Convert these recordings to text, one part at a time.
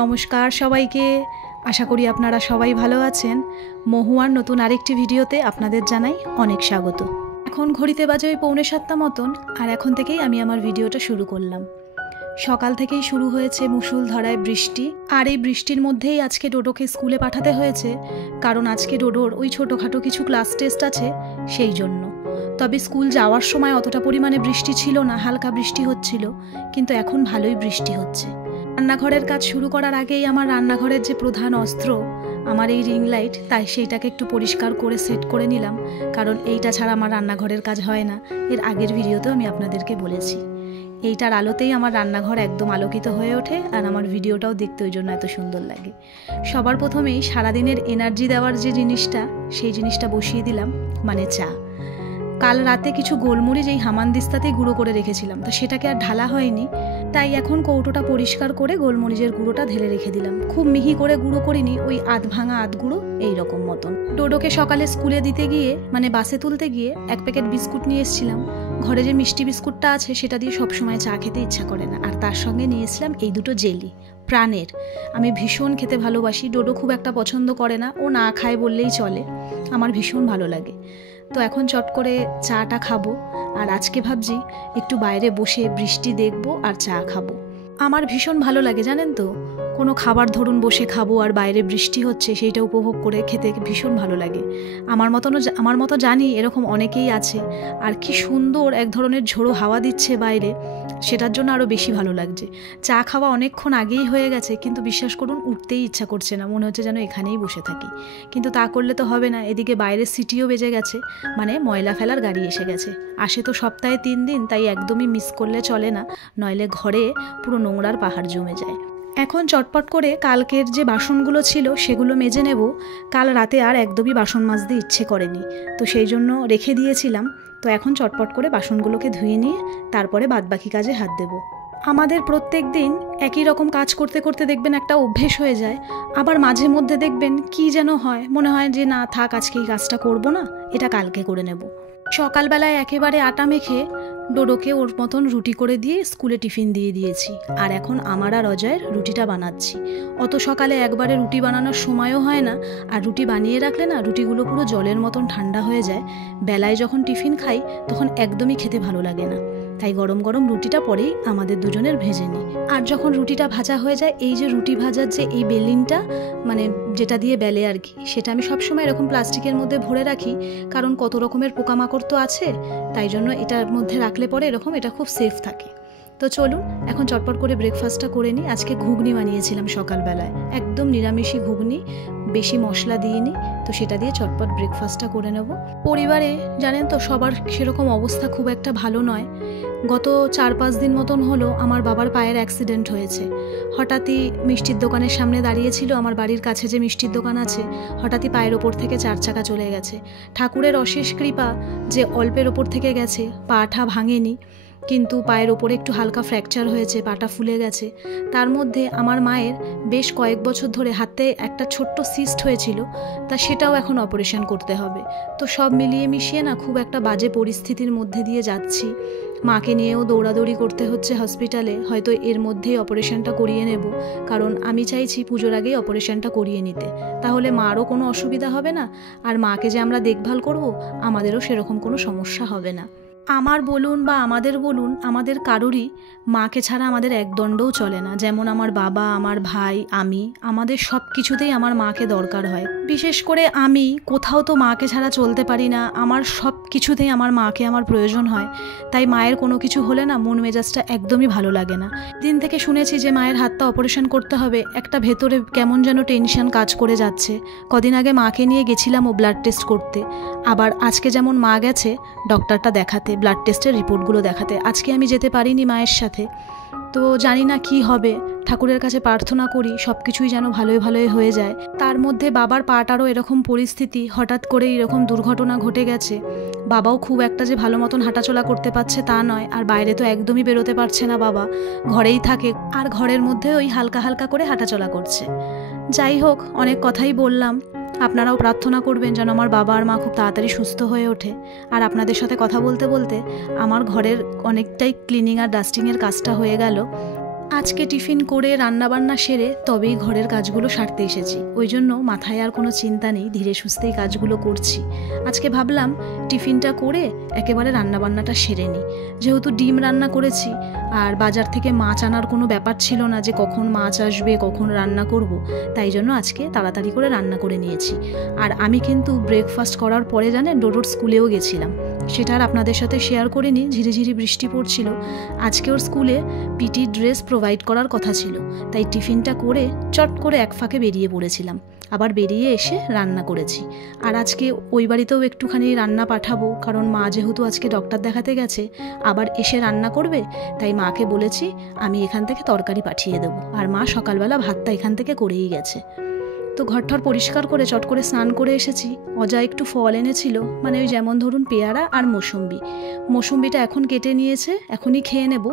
নমস্কার সবাইকে। আশা করি আপনারা সবাই ভালো আছেন। মহুয়ার নতুন আরেকটি ভিডিওতে আপনাদের জানাই অনেক স্বাগত। এখন ঘড়িতে বাজে ওই 6:45 মতন, আর এখন থেকেই আমি আমার ভিডিওটা শুরু করলাম। সকাল থেকেই শুরু হয়েছে মুষলধারায় বৃষ্টি, আর এই বৃষ্টির মধ্যেই আজকে ডোডোকে স্কুলে পাঠাতে হয়েছে, কারণ আজকে ডোডোর ওই ছোটোখাটো কিছু ক্লাস টেস্ট আছে, সেই জন্য। তবে স্কুল যাওয়ার সময় অতটা পরিমাণে বৃষ্টি ছিল না, হালকা বৃষ্টি হচ্ছিল, কিন্তু এখন ভালোই বৃষ্টি হচ্ছে। রান্নাঘরের কাজ শুরু করার আগেই আমার রান্নাঘরের যে প্রধান অস্ত্র আমার এই রিং লাইট, তাই সেইটাকে একটু পরিষ্কার করে সেট করে নিলাম, কারণ এইটা ছাড়া আমার রান্নাঘরের কাজ হয় না। এর আগের ভিডিওতেও আমি আপনাদেরকে বলেছি। এইটার আলোতেই আমার রান্নাঘর একদম আলোকিত হয়ে ওঠে, আর আমার ভিডিওটাও দেখতে ওই জন্য এত সুন্দর লাগে। সবার প্রথমেই সারাদিনের এনার্জি দেওয়ার যে জিনিসটা, সেই জিনিসটা বসিয়ে দিলাম, মানে চা। কাল রাতে কিছু গোলমরিচ এই হামানদিস্তাতেই গুঁড়ো করে রেখেছিলাম, তো সেটাকে আর ঢালা হয়নি, তাই এখন কৌটোটা পরিষ্কার করে গোলমরিচের গুঁড়োটা ঢেলে রেখে দিলাম। খুব মিহি করে গুঁড়ো করিনি, ওই আধ ভাঙা আধ গুঁড়ো এইরকম মতন। ডোডোকে সকালে স্কুলে দিতে গিয়ে, মানে বাসে তুলতে গিয়ে, এক প্যাকেট বিস্কুট নিয়ে এসেছিলাম। ঘরে যে মিষ্টি বিস্কুটটা আছে সেটা দিয়ে সবসময় চা খেতে ইচ্ছা করে না, আর তার সঙ্গে নিয়ে এসেছিলাম এই দুটো জেলি প্রাণের। আমি ভীষণ খেতে ভালোবাসি, ডোডো খুব একটা পছন্দ করে না, ও না খায় বললেই চলে, আমার ভীষণ ভালো লাগে। তো এখন চট করে চাটা খাবো, আর আজকে ভাবছি একটু বাইরে বসে বৃষ্টি দেখবো আর চা খাবো। আমার ভীষণ ভালো লাগে জানেন তো, কোনো খাবার ধরুন বসে খাবো আর বাইরে বৃষ্টি হচ্ছে, সেইটা উপভোগ করে খেতে ভীষণ ভালো লাগে। আমার মতো জানি এরকম অনেকেই আছে, আর কি সুন্দর এক ধরনের ঝোড়ো হাওয়া দিচ্ছে বাইরে, সেটার জন্য আরও বেশি ভালো লাগছে। চা খাওয়া অনেকক্ষণ আগেই হয়ে গেছে, কিন্তু বিশ্বাস করুন উঠতেই ইচ্ছা করছে না, মনে হচ্ছে যেন এখানেই বসে থাকি। কিন্তু তা করলে তো হবে না, এদিকে বাইরের সিটিও বেজে গেছে, মানে ময়লা ফেলার গাড়ি এসে গেছে। আসে তো সপ্তাহে 3 দিন, তাই একদমই মিস করলে চলে না, নইলে ঘরে পুরো নোংরার পাহাড় জমে যায়। এখন চটপট করে কালকের যে বাসনগুলো ছিল সেগুলো মেজে নেব। কাল রাতে আর একদমই বাসন মাজতে ইচ্ছে করেনি, তো সেই জন্য রেখে দিয়েছিলাম। তো এখন চটপট করে বাসনগুলোকে ধুয়ে নিয়ে তারপরে বাদবাকি কাজে হাত দেব। আমাদের প্রত্যেক দিন একই রকম কাজ করতে করতে দেখবেন একটা অভ্যেস হয়ে যায়, আবার মাঝে মধ্যে দেখবেন কি যেন হয়, মনে হয় যে না থাক, আজকে এই কাজটা করব না, এটা কালকে করে নেব। সকালবেলায় একেবারে আটা মেখে ডোডোকে ওর মতন রুটি করে দিয়ে স্কুলে টিফিন দিয়ে দিয়েছি, আর এখন আমার আর অজয়ের রুটিটা বানাচ্ছি। অত সকালে একবারে রুটি বানানোর সময়ও হয় না, আর রুটি বানিয়ে রাখলে না রুটিগুলো পুরো জলের মতন ঠান্ডা হয়ে যায়। বেলায় যখন টিফিন খাই তখন একদমই খেতে ভালো লাগে না, তাই গরম গরম রুটিটা পরেই আমাদের দুজনের ভেজে নিই। আর যখন রুটিটা ভাজা হয়ে যায়, এই যে রুটি ভাজার যে এই বেলিনটা, মানে যেটা দিয়ে বেলে আর কি, সেটা আমি সবসময় এরকম প্লাস্টিকের মধ্যে ভরে রাখি, কারণ কত রকমের পোকামাকড় তো আছে, তাই জন্য এটার মধ্যে রাখলে পরে এরকম এটা খুব সেফ থাকে। তো চলুন এখন চটপট করে ব্রেকফাস্টটা করে নিই। আজকে ঘুগনি বানিয়েছিলাম সকালবেলায়, একদম নিরামিষি ঘুগনি, বেশি মশলা দিইনি, তো সেটা দিয়ে চটপট ব্রেকফাস্টটা করে নেব। পরিবারে জানেন তো সবার সেরকম অবস্থা খুব একটা ভালো নয়। গত 4-5 দিন মতন হলো আমার বাবার পায়ের অ্যাক্সিডেন্ট হয়েছে। হঠাৎই মিষ্টির দোকানের সামনে দাঁড়িয়েছিল, আমার বাড়ির কাছে যে মিষ্টির দোকান আছে, হঠাৎই পায়ের ওপর থেকে 4 চাকা চলে গেছে। ঠাকুরের অশেষ কৃপা যে অল্পের ওপর থেকে গেছে, পাটা ভাঙেনি, কিন্তু পায়ের ওপরে একটু হালকা ফ্র্যাকচার হয়েছে, পাটা ফুলে গেছে। তার মধ্যে আমার মায়ের বেশ কয়েক বছর ধরে হাতে একটা ছোট্ট সিস্ট হয়েছিল, তা সেটাও এখন অপারেশন করতে হবে। তো সব মিলিয়ে মিশিয়ে না খুব একটা বাজে পরিস্থিতির মধ্যে দিয়ে যাচ্ছি। মাকে নিয়েও দৌড়াদৌড়ি করতে হচ্ছে হসপিটালে, হয়তো এর মধ্যেই অপারেশনটা করিয়ে নেব, কারণ আমি চাইছি পুজোর আগেই অপারেশনটা করিয়ে নিতে, তাহলে মারও কোনো অসুবিধা হবে না, আর মাকে যে আমরা দেখভাল করব আমাদেরও সেরকম কোনো সমস্যা হবে না। আমার বলুন বা আমাদের বলুন, আমাদের কারোরই মাকে ছাড়া আমাদের একদণ্ডও চলে না। যেমন আমার বাবা, আমার ভাই, আমি, আমাদের সব কিছুতেই আমার মাকে দরকার হয়। বিশেষ করে আমি কোথাও তো মাকে ছাড়া চলতে পারি না, আমার সব কিছুতেই আমার মাকে আমার প্রয়োজন হয়। তাই মায়ের কোনো কিছু হলে না মন মেজাজটা একদমই ভালো লাগে না। দিন থেকে শুনেছি যে মায়ের হাতটা অপারেশন করতে হবে, একটা ভেতরে কেমন যেন টেনশন কাজ করে যাচ্ছে। কদিন আগে মাকে নিয়ে গেছিলাম ও ব্লাড টেস্ট করতে, আবার আজকে যেমন মা গেছে ডক্টরটা দেখাতে, ব্লাড টেস্টের রিপোর্টগুলো দেখাতে। আজকে আমি যেতে পারিনি মায়ের সাথে, তো জানি না কি হবে। ঠাকুরের কাছে প্রার্থনা করি সব কিছুই যেন ভালোই ভালোই হয়ে যায়। তার মধ্যে বাবার পাটারও এরকম পরিস্থিতি, হঠাৎ করে এরকম দুর্ঘটনা ঘটে গেছে। বাবাও খুব একটা যে ভালো মতন হাঁটাচলা করতে পারছে তা নয়, আর বাইরে তো একদমই বেরোতে পারছে না বাবা, ঘরেই থাকে, আর ঘরের মধ্যে ওই হালকা হালকা করে হাঁটাচলা করছে। যাই হোক, অনেক কথাই বললাম, আপনারাও প্রার্থনা করবেন যেন আমার বাবা আর মা খুব তাড়াতাড়ি সুস্থ হয়ে ওঠে। আর আপনাদের সাথে কথা বলতে বলতে আমার ঘরের অনেকটাই ক্লিনিং আর ডাস্টিংয়ের কাজটা হয়ে গেল। আজকে টিফিন করে রান্নাবান্না সেরে তবেই ঘরের কাজগুলো সারতে এসেছি, ওই জন্য মাথায় আর কোনো চিন্তা নেই, ধীরে সুস্থেই কাজগুলো করছি। আজকে ভাবলাম টিফিনটা করে একেবারে রান্নাবান্নাটা সেরে নিই, যেহেতু ডিম রান্না করেছি আর বাজার থেকে মাছ আনার কোনো ব্যাপার ছিল না যে কখন মাছ আসবে কখন রান্না করব, তাই জন্য আজকে তাড়াতাড়ি করে রান্না করে নিয়েছি। আর আমি কিন্তু ব্রেকফাস্ট করার পরে জানেন ডোডোর স্কুলেও গেছিলাম, সেটা আর আপনাদের সাথে শেয়ার করিনি, ঝিরিঝিরি বৃষ্টি পড়ছিল। আজকে ওর স্কুলে পিটি ড্রেস প্রোভাইড করার কথা ছিল, তাই টিফিনটা করে চট করে এক ফাঁকে বেরিয়ে পড়েছিলাম, আবার বেরিয়ে এসে রান্না করেছি। আর আজকে ওই বাড়িতেও একটুখানি রান্না পাঠাবো, কারণ মা যেহেতু আজকে ডক্টর দেখাতে গেছে আবার এসে রান্না করবে, তাই মাকে বলেছি আমি এখান থেকে তরকারি পাঠিয়ে দেবো, আর মা সকালবেলা ভাতটা এখান থেকে করেই গেছে। তো ঘরঠর পরিষ্কার করে চট করে স্নান করে এসেছি। অজা একটু ফল এনেছিল, মানে ওই যেমন ধরুন পেয়ারা আর মৌসুম্বিটা এখন কেটে নিয়েছে, এখনই খেয়ে নেব,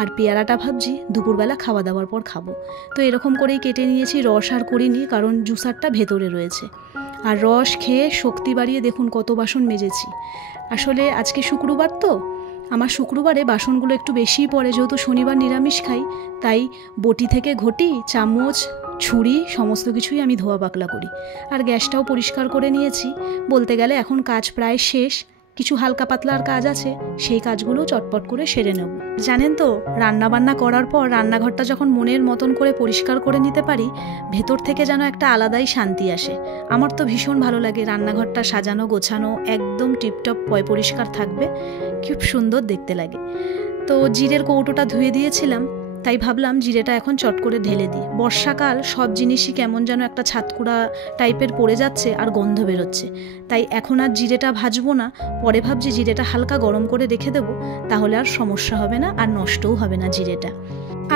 আর পেয়ারাটা ভাবছি দুপুরবেলা খাওয়া দাওয়ার পর খাবো। তো এরকম করেই কেটে নিয়েছি, রস আর করিনি কারণ জুসারটা ভেতরে রয়েছে। আর রস খেয়ে শক্তি বাড়িয়ে দেখুন কত বাসন মেজেছি। আসলে আজকে শুক্রবার তো, আমার শুক্রবারে বাসনগুলো একটু বেশিই পড়ে, যেহেতু শনিবার নিরামিষ খাই, তাই বটি থেকে ঘটি, চামচ, ছুরি সমস্ত কিছুই আমি ধোয়া পাকলা করি। আর গ্যাসটাও পরিষ্কার করে নিয়েছি, বলতে গেলে এখন কাজ প্রায় শেষ, কিছু হালকা পাতলার কাজ আছে, সেই কাজগুলো চটপট করে সেরে নেব। জানেন তো, রান্নাবান্না করার পর রান্নাঘরটা যখন মনের মতন করে পরিষ্কার করে নিতে পারি, ভেতর থেকে যেন একটা আলাদাই শান্তি আসে। আমার তো ভীষণ ভালো লাগে রান্নাঘরটা সাজানো গোছানো, একদম টিপটপ পয় পরিষ্কার থাকবে, খুব সুন্দর দেখতে লাগে। তো জিরের কৌটোটা ধুয়ে দিয়েছিলাম, তাই ভাবলাম জিরেটা এখন চট করে ঢেলে দিই। বর্ষাকাল, সব জিনিসই কেমন যেন একটা ছাতকুড়া টাইপের পড়ে যাচ্ছে আর গন্ধ বেরোচ্ছে, তাই এখন আর জিরেটা ভাজবো না, পরে ভাবছি জিরেটা হালকা গরম করে রেখে দেবো, তাহলে আর সমস্যা হবে না আর নষ্টও হবে না জিরেটা।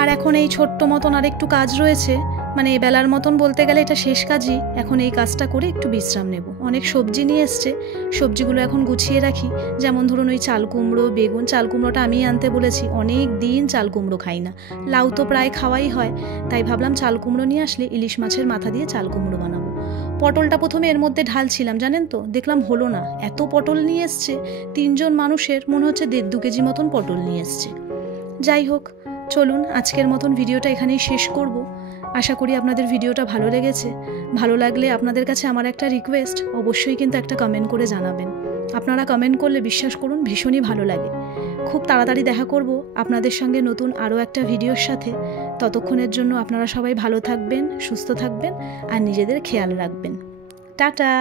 আর এখন এই ছোট্ট মতন আর একটু কাজ রয়েছে, মানে এবেলার মতন বলতে গেলে এটা শেষ কাজই, এখন এই কাজটা করে একটু বিশ্রাম নেব। অনেক সবজি নিয়ে এসছে, সবজিগুলো এখন গুছিয়ে রাখি, যেমন ধরুন ওই চাল কুমড়ো, বেগুন। চাল কুমড়োটা আমি আনতে বলেছি, অনেক দিন চাল কুমড়ো খাই না, লাউ তো প্রায় খাওয়াই হয়, তাই ভাবলাম চাল কুমড়ো নিয়ে আসলে ইলিশ মাছের মাথা দিয়ে চাল কুমড়ো বানাবো। পটলটা প্রথমে এর মধ্যে ঢালছিলাম, জানেন তো, দেখলাম হলো না, এত পটল নিয়ে এসছে, 3 জন মানুষের মনে হচ্ছে 1.5-2 কেজি মতন পটল নিয়ে এসছে। যাই হোক, চলুন আজকের মতন ভিডিওটা এখানেই শেষ করব। আশা করি আপনাদের ভিডিওটা ভালো লেগেছে। ভালো লাগলে আপনাদের কাছে আমার একটা রিকোয়েস্ট, অবশ্যই কিন্তু একটা কমেন্ট করে জানাবেন। আপনারা কমেন্ট করলে বিশ্বাস করুন ভীষণই ভালো লাগে। খুব তাড়াতাড়ি দেখা করব আপনাদের সঙ্গে নতুন আরও একটা ভিডিওর সাথে। ততক্ষণের জন্য আপনারা সবাই ভালো থাকবেন, সুস্থ থাকবেন আর নিজেদের খেয়াল রাখবেন। টাটা।